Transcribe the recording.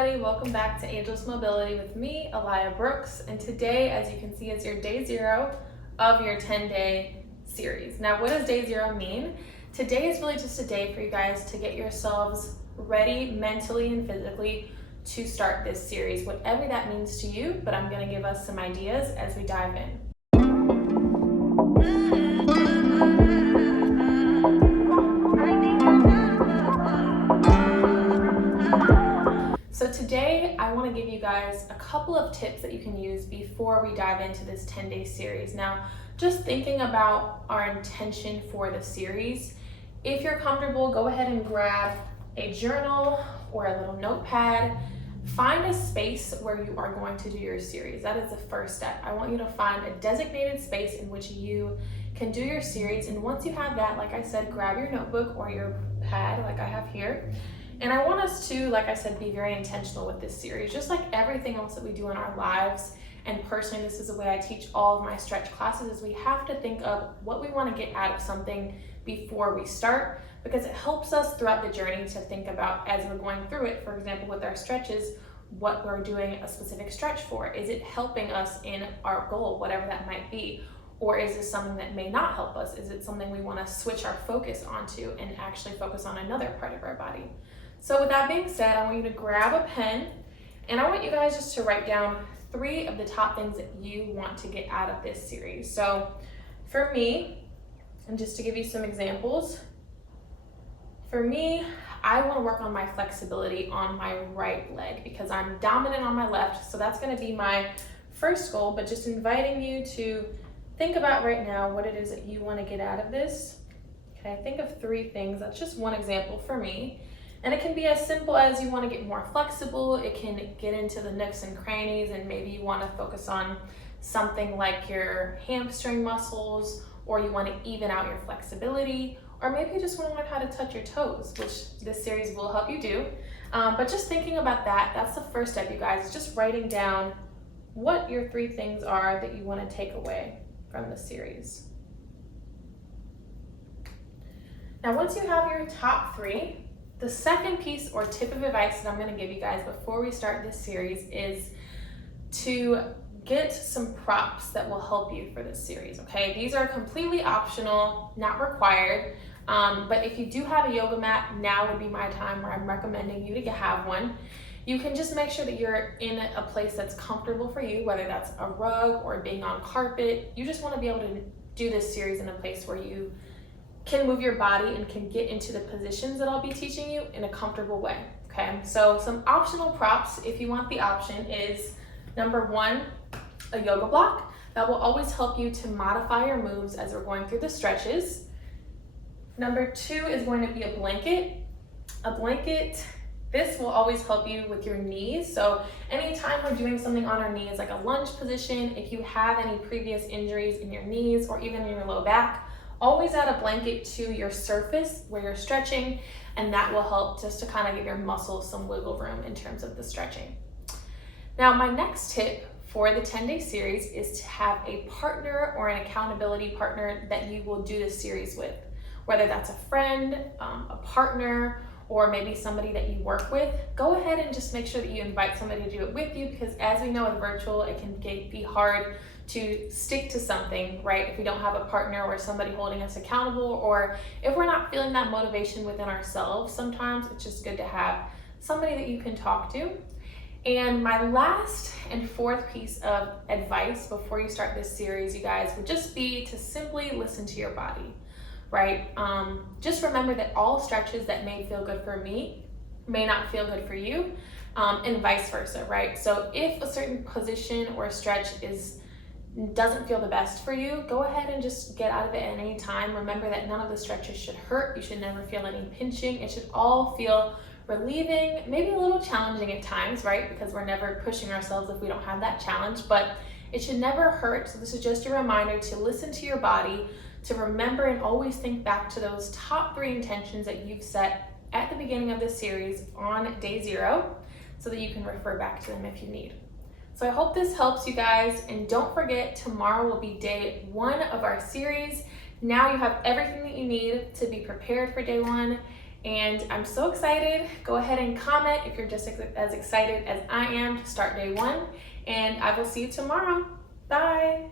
everybody, welcome back to Ageless Mobility with me, Aliyah Brooks, and today, as you can see, is your day 0 of your 10-day series. Now, what does day 0 mean? Today is really just a day for you guys to get yourselves ready mentally and physically to start this series, whatever that means to you, but I'm going to give us some ideas as we dive in. So today I want to give you guys a couple of tips that you can use before we dive into this 10-day series. Now, just thinking about our intention for the series, if you're comfortable, go ahead and grab a journal or a little notepad. Find a space where you are going to do your series. That is the first step. I want you to find a designated space in which you can do your series. And once you have that, like I said, grab your notebook or your pad like I have here. And I want us to, like I said, be very intentional with this series, just like everything else that we do in our lives. And personally, this is the way I teach all of my stretch classes, is we have to think of what we want to get out of something before we start, because it helps us throughout the journey to think about, as we're going through it, for example, with our stretches, what we're doing a specific stretch for. Is it helping us in our goal, whatever that might be? Or is this something that may not help us? Is it something we want to switch our focus onto and actually focus on another part of our body? So with that being said, I want you to grab a pen and I want you guys just to write down 3 of the top things that you want to get out of this series. So for me, and just to give you some examples, for me, I want to work on my flexibility on my right leg because I'm dominant on my left. So that's going to be my first goal, but just inviting you to think about right now what it is that you want to get out of this. Okay, think of 3 things. That's just one example for me. And it can be as simple as you want to get more flexible. It can get into the nooks and crannies, and maybe you want to focus on something like your hamstring muscles, or you want to even out your flexibility, or maybe you just want to learn how to touch your toes, which this series will help you do. But just thinking about that, that's the first step, you guys, is just writing down what your 3 things are that you want to take away from the series. Now, once you have your top 3, the second piece or tip of advice that I'm going to give you guys before we start this series is to get some props that will help you for this series, okay? These are completely optional, not required, but if you do have a yoga mat, now would be my time where I'm recommending you to have one. You can just make sure that you're in a place that's comfortable for you, whether that's a rug or being on carpet. You just want to be able to do this series in a place where you can move your body and can get into the positions that I'll be teaching you in a comfortable way, okay? So some optional props, if you want the option, is number 1, a yoga block. That will always help you to modify your moves as we're going through the stretches. Number 2 is going to be a blanket. A blanket, this will always help you with your knees. So anytime we're doing something on our knees, like a lunge position, if you have any previous injuries in your knees or even in your low back, always add a blanket to your surface where you're stretching, and that will help just to kind of give your muscles some wiggle room in terms of the stretching. Now, my next tip for the 10-day series is to have a partner or an accountability partner that you will do this series with, whether that's a friend, a partner, or maybe somebody that you work with. Go ahead and just make sure that you invite somebody to do it with you, because as we know with virtual, it can be hard to stick to something, right? If we don't have a partner or somebody holding us accountable, or if we're not feeling that motivation within ourselves, sometimes it's just good to have somebody that you can talk to. And my last and 4th piece of advice before you start this series, you guys, would just be to simply listen to your body, right? Just remember that all stretches that may feel good for me may not feel good for you, and vice versa, right? So if a certain position or a stretch doesn't feel the best for you, go ahead and just get out of it at any time. Remember that none of the stretches should hurt. You should never feel any pinching. It should all feel relieving, maybe a little challenging at times, right? Because we're never pushing ourselves if we don't have that challenge, but it should never hurt. So this is just a reminder to listen to your body, to remember and always think back to those top 3 intentions that you've set at the beginning of this series on day 0, so that you can refer back to them if you need. So I hope this helps you guys, and don't forget, tomorrow will be day 1 of our series. Now you have everything that you need to be prepared for day 1, And I'm so excited. Go ahead and comment if you're just as excited as I am to start day 1. And I will see you tomorrow. Bye.